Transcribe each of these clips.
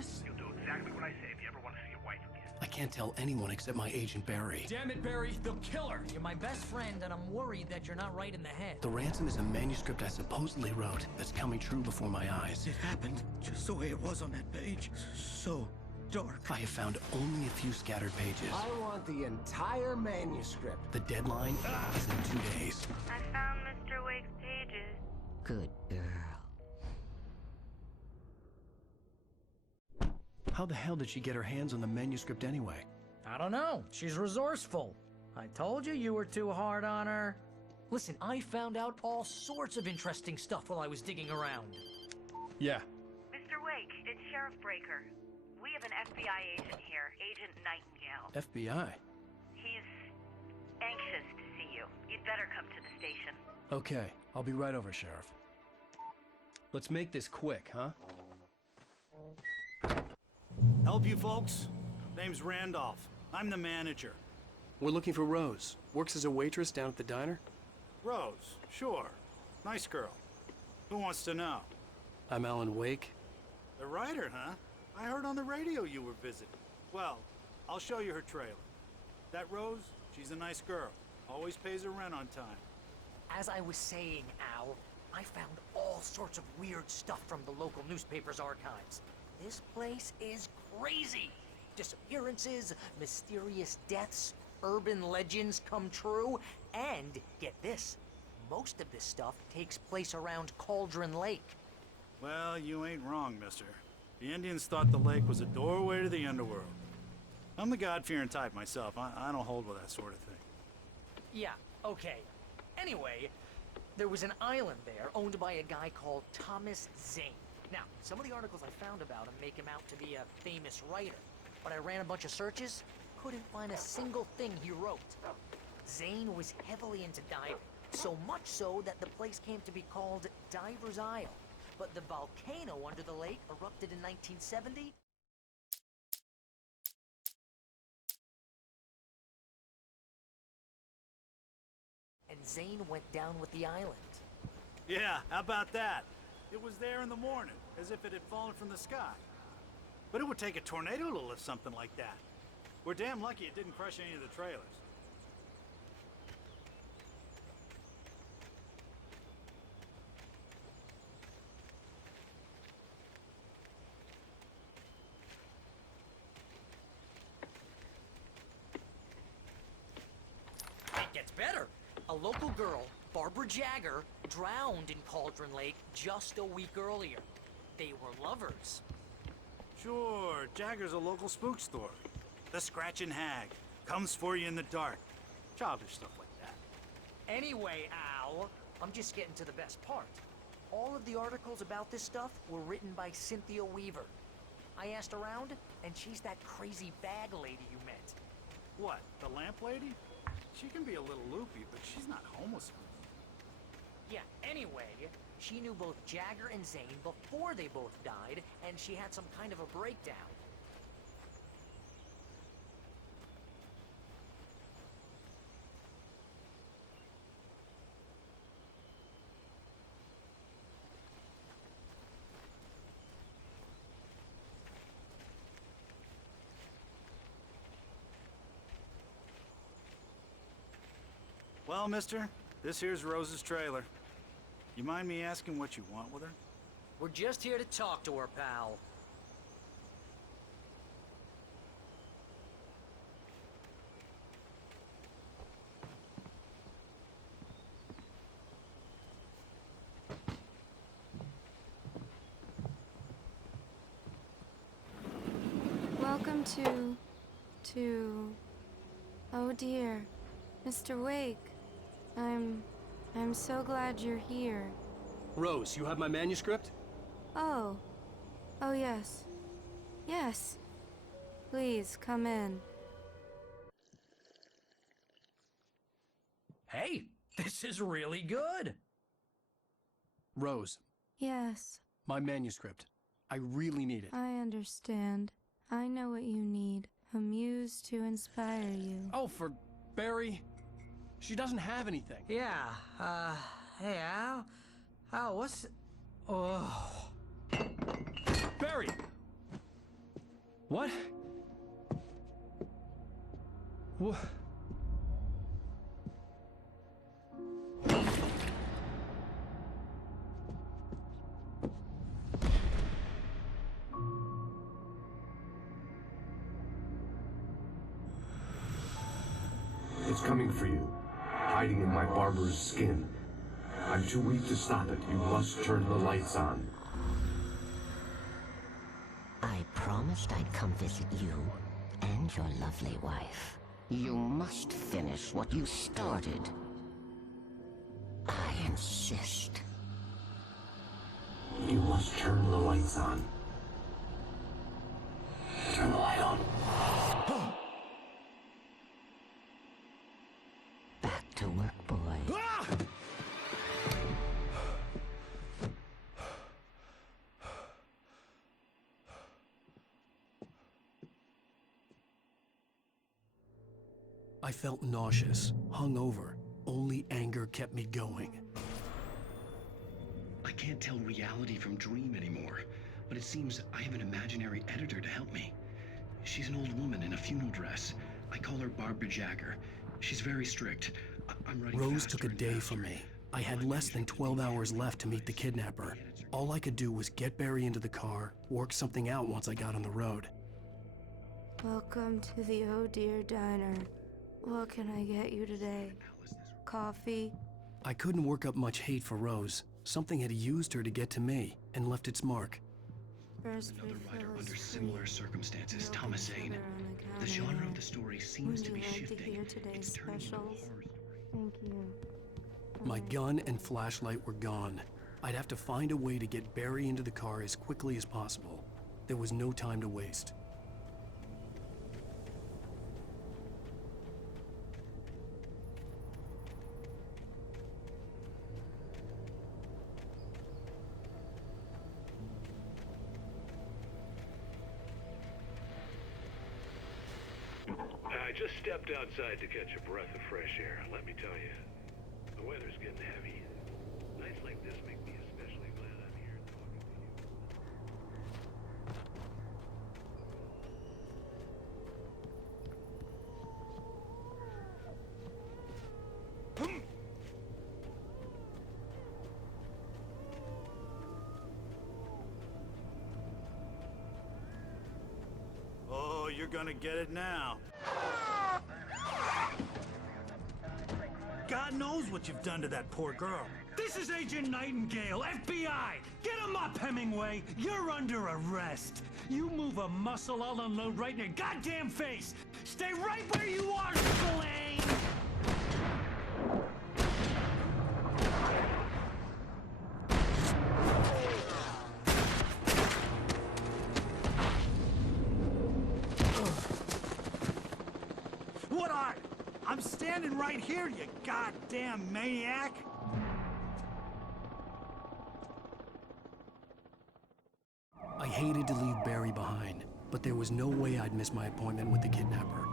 promise? You'll do exactly what I say if you ever want to see your wife again. I can't tell anyone except my agent Barry. Damn it, Barry, they'll kill her! You're my best friend, and I'm worried that you're not right in the head. The ransom is a manuscript I supposedly wrote that's coming true before my eyes. It happened just the way it was on that page. So dark. I have found only a few scattered pages. I want the entire manuscript. The deadline is in 2 days. I found Mr. Wake's pages. Good girl. How the hell did she get her hands on the manuscript anyway? I don't know. She's resourceful. I told you you were too hard on her. Listen, I found out all sorts of interesting stuff while I was digging around. Yeah. Mr. Wake, it's Sheriff Breaker. We have an FBI agent here, Agent Nightingale. FBI? He's anxious to see you. You'd better come to the station. Okay, I'll be right over, Sheriff. Let's make this quick, huh? Help you folks? Name's Randolph. I'm the manager. We're looking for Rose. Works as a waitress down at the diner. Rose, sure. Nice girl. Who wants to know? I'm Alan Wake. The writer, huh? I heard on the radio you were visiting. Well, I'll show you her trailer. That Rose, she's a nice girl. Always pays her rent on time. As I was saying, Al, I found all sorts of weird stuff from the local newspaper's archives. This place is crazy. Disappearances, mysterious deaths, urban legends come true, and get this, most of this stuff takes place around Cauldron Lake. Well, you ain't wrong, mister. The Indians thought the lake was a doorway to the underworld. I'm the God-fearing type myself. I don't hold with that sort of thing. Yeah, okay. Anyway, there was an island there owned by a guy called Thomas Zane. Now, some of the articles I found about him make him out to be a famous writer, but I ran a bunch of searches, couldn't find a single thing he wrote. Zane was heavily into diving, so much so that the place came to be called Diver's Isle. But the volcano under the lake erupted in 1970. And Zane went down with the island. Yeah, how about that? It was there in the morning, as if it had fallen from the sky. But it would take a tornado to lift something like that. We're damn lucky it didn't crush any of the trailers. It gets better. A local girl, Barbara Jagger, drowned in Cauldron Lake just a week earlier. They were lovers. Sure, Jagger's a local spook story. The Scratching Hag comes for you in the dark. Childish stuff like that. Anyway, Al, I'm just getting to the best part. All of the articles about this stuff were written by Cynthia Weaver. I asked around, and she's that crazy bag lady you met. What, the lamp lady? She can be a little loopy, but she's not homeless. Yeah, anyway, she knew both Jagger and Zane before they both died, and she had some kind of a breakdown. Well, mister, this here's Rose's trailer. You mind me asking what you want with her? We're just here to talk to her, pal. Welcome to... Oh dear, Mr. Wake. I'm so glad you're here. Rose, you have my manuscript? Oh. Oh, yes. Yes. Please, come in. Hey, this is really good. Rose, Yes, my manuscript. I really need it. I understand. I know what you need. A muse to inspire you. Oh, for Barry. She doesn't have anything. Yeah, hey, Al? Al, what's... Oh... Barry! What? What? It's coming for you, hiding in my barber's skin. I'm too weak to stop it. You must turn the lights on. I promised I'd come visit you and your lovely wife. You must finish what you started. I insist. You must turn the lights on. Turn the light on. Back to work, boy. I felt nauseous, hungover. Only anger kept me going. I can't tell reality from dream anymore, but it seems I have an imaginary editor to help me. She's an old woman in a funeral dress. I call her Barbara Jagger. She's very strict. I'm writing Rose faster took a and day faster. from me. I had less than 12 hours left to meet the kidnapper. All I could do was get Barry into the car, work something out once I got on the road. Welcome to the Oh Dear Diner. What can I get you today? Coffee? I couldn't work up much hate for Rose. Something had used her to get to me and left its mark. First Another writer refill is under free. similar circumstances, No Thomas Zane. consider an The accounting genre of error. the story seems Would to be you like to shifting. hear today's It's turning into a specials? horror story. Thank you. My gun and flashlight were gone. I'd have to find a way to get Barry into the car as quickly as possible. There was no time to waste. I just stepped outside to catch a breath of fresh air. Let me tell you, the weather's getting heavy. Nights like this make me especially glad I'm here talking to you. Oh, you're gonna get it now. God knows what you've done to that poor girl. This is Agent Nightingale, FBI! Get him up, Hemingway! You're under arrest! You move a muscle, I'll unload right in your goddamn face! Stay right where you are, Spillane! What are? I'm standing right here, you goddamn maniac! I hated to leave Barry behind, but there was no way I'd miss my appointment with the kidnapper.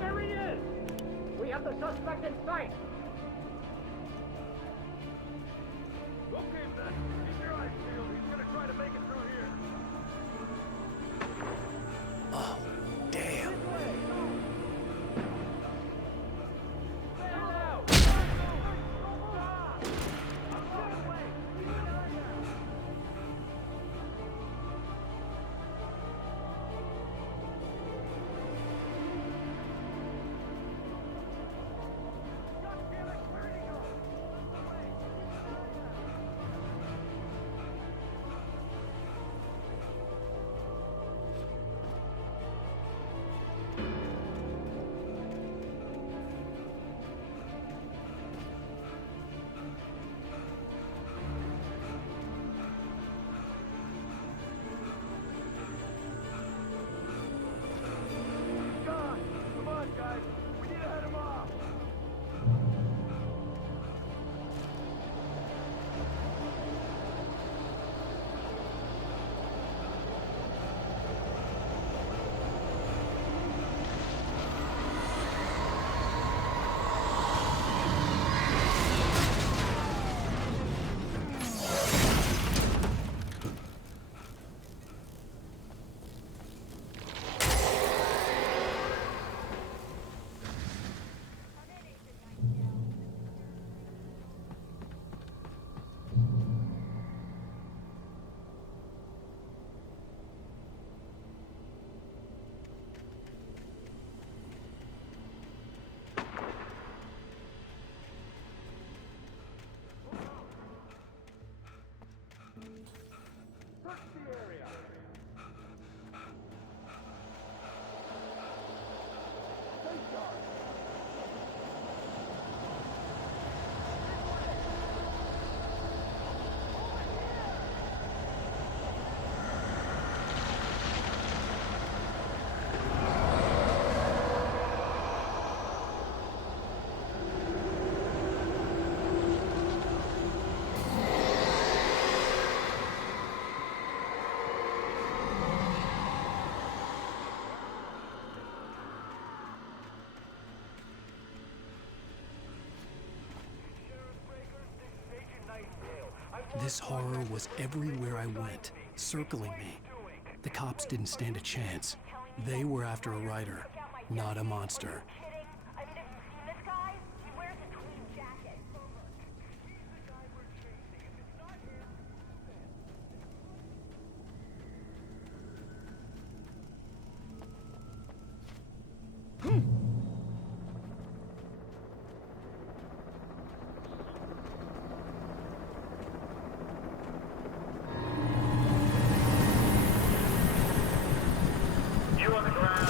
There he is! We have the suspect in sight! Okay, Ben. Keep your eyes peeled. He's gonna try to make it through here. Oh, damn. This horror was everywhere I went, circling me. The cops didn't stand a chance. They were after a writer, not a monster. This guy, he wears a tweed jacket. You on the ground.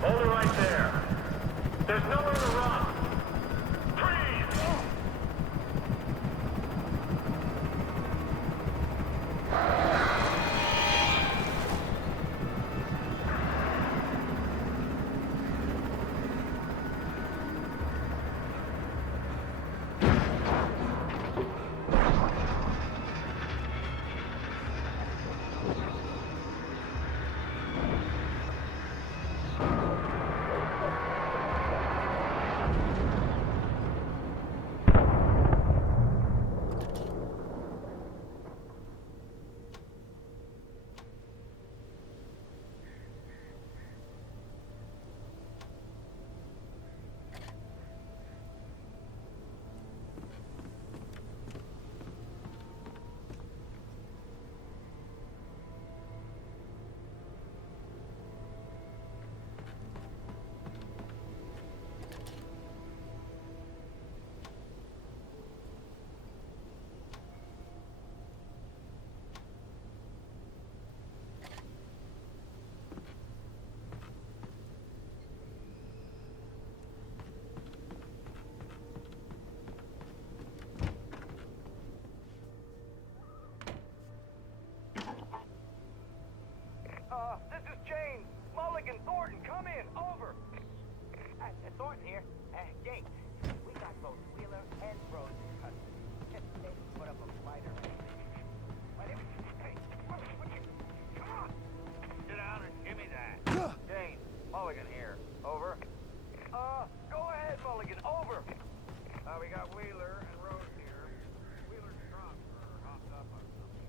Hold it right there. There's nowhere to run. Freeze! This is James. Mulligan, Thornton, come in. Over. Thornton here. James, we got both Wheeler and Rose in custody. They put up a fight or anything. Hey, what you... Come on! Sit down and give me that. James, Mulligan here. Over. Go ahead, Mulligan. Over. We got Wheeler and Rose here. Wheeler's drunk or hopped up on something.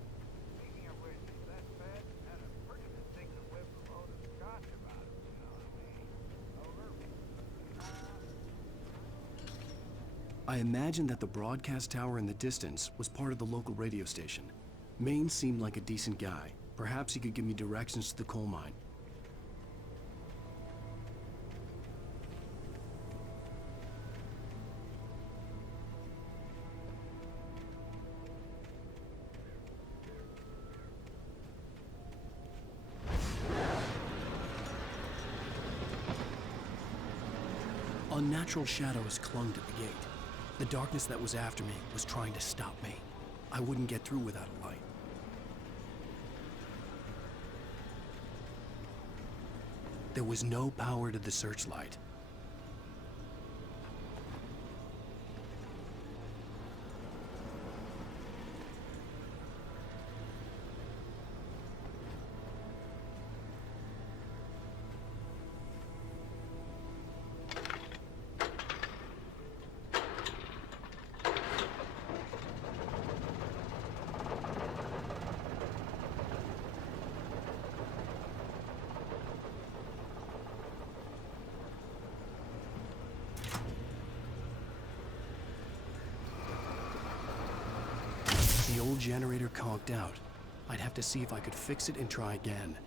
Speaking of which, that fed had a pretty distinctive whip of load of scotch about it. You know what I mean? Over. I imagined that the broadcast tower in the distance was part of the local radio station. Maine seemed like a decent guy. Perhaps he could give me directions to the coal mine. Unnatural shadows clung to the gate. The darkness that was after me was trying to stop me. I wouldn't get through without a light. There was no power to the searchlight. The old generator conked out. I'd have to see if I could fix it and try again.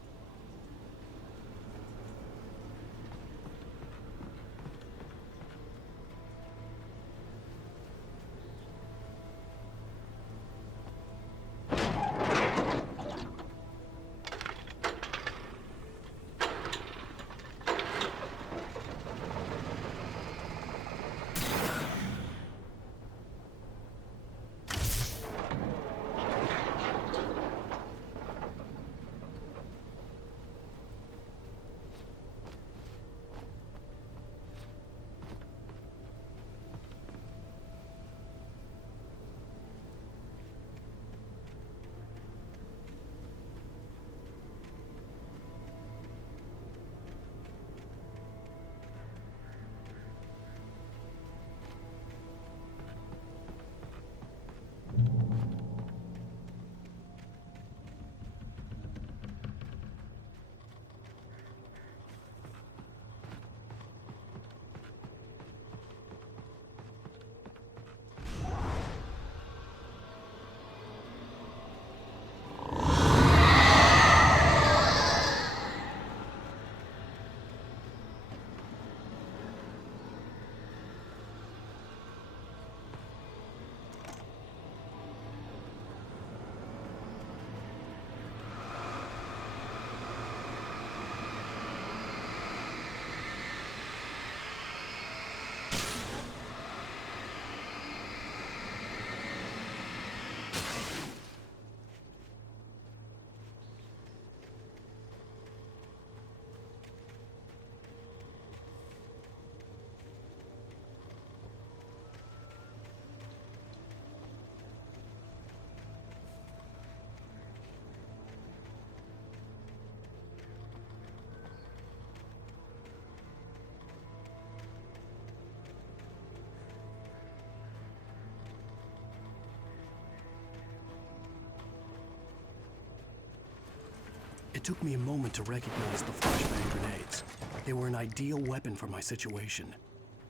took me a moment to recognize the flashbang grenades. They were an ideal weapon for my situation.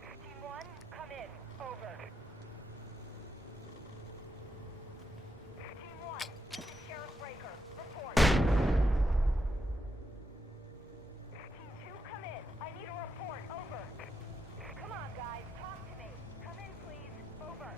Team 1, come in. Over. Team 1, this is Sheriff Breaker. Report. Team 2, come in. I need a report. Over. Come on, guys. Talk to me. Come in, please. Over.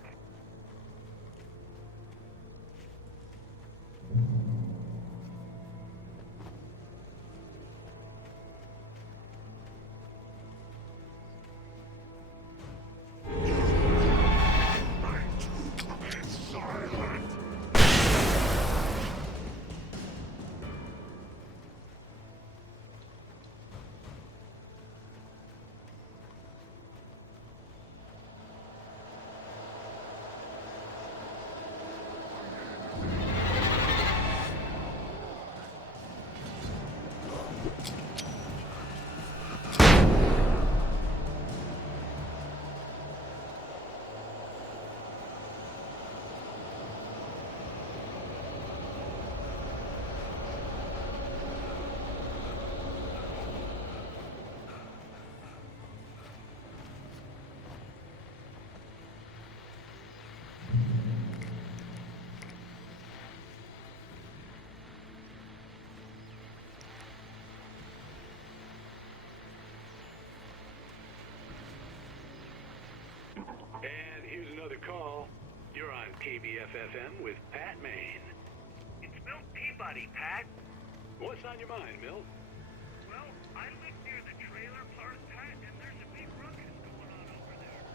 And here's another call. You're on KBFFM with Pat Maine. It's Milt Peabody, Pat. What's on your mind, Milt? Well, I live near the trailer park, Pat, and there's a big ruckus going on over there.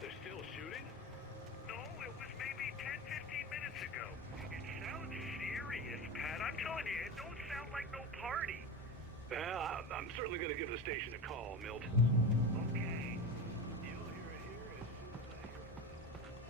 They're still shooting? No, it was maybe 10, 15 minutes ago. It sounds serious, Pat. I'm telling you, it don't sound like no party. Well, I'm certainly going to give the station a call, Milt. Okay. You'll hear it here as soon as I hear from them.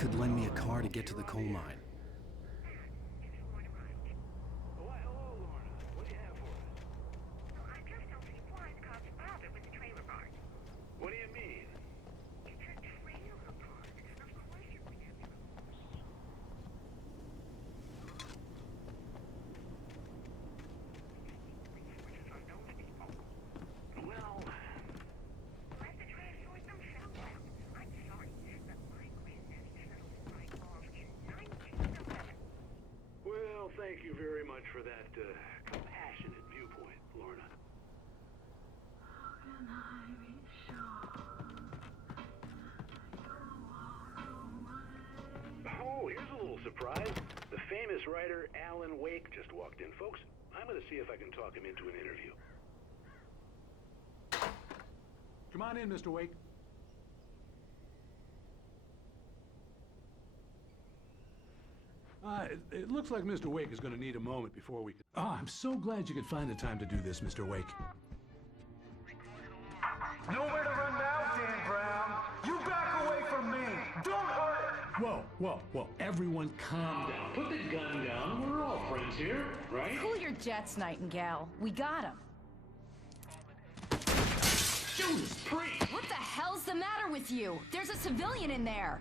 could lend me a car to get to the coal mine. Why, hello, Lorna. What do you have for us? I'm just helping Florence cause bother with the trailer park. What do you mean? It's a trailer park. Of course you would have to. Well, We'll have to try to sort themselves out. I'm sorry, but my granddad settled my laws in 1911. well, thank you very much for that compassionate viewpoint, Lorna. Oh, here's a little surprise. The famous writer Alan Wake just walked in, folks. I'm going to see if I can talk him into an interview. Come on in, Mr. Wake. It looks like Mr. Wake is going to need a moment before we can... Oh, I'm so glad you could find the time to do this, Mr. Wake. Nowhere to run now, Dan Brown. You back away from me. Don't hurt. Whoa. Everyone calm down. Put the gun down. We're all friends here, right? Cool your jets, Nightingale. We got him. Judas Priest! What the hell's the matter with you? There's a civilian in there.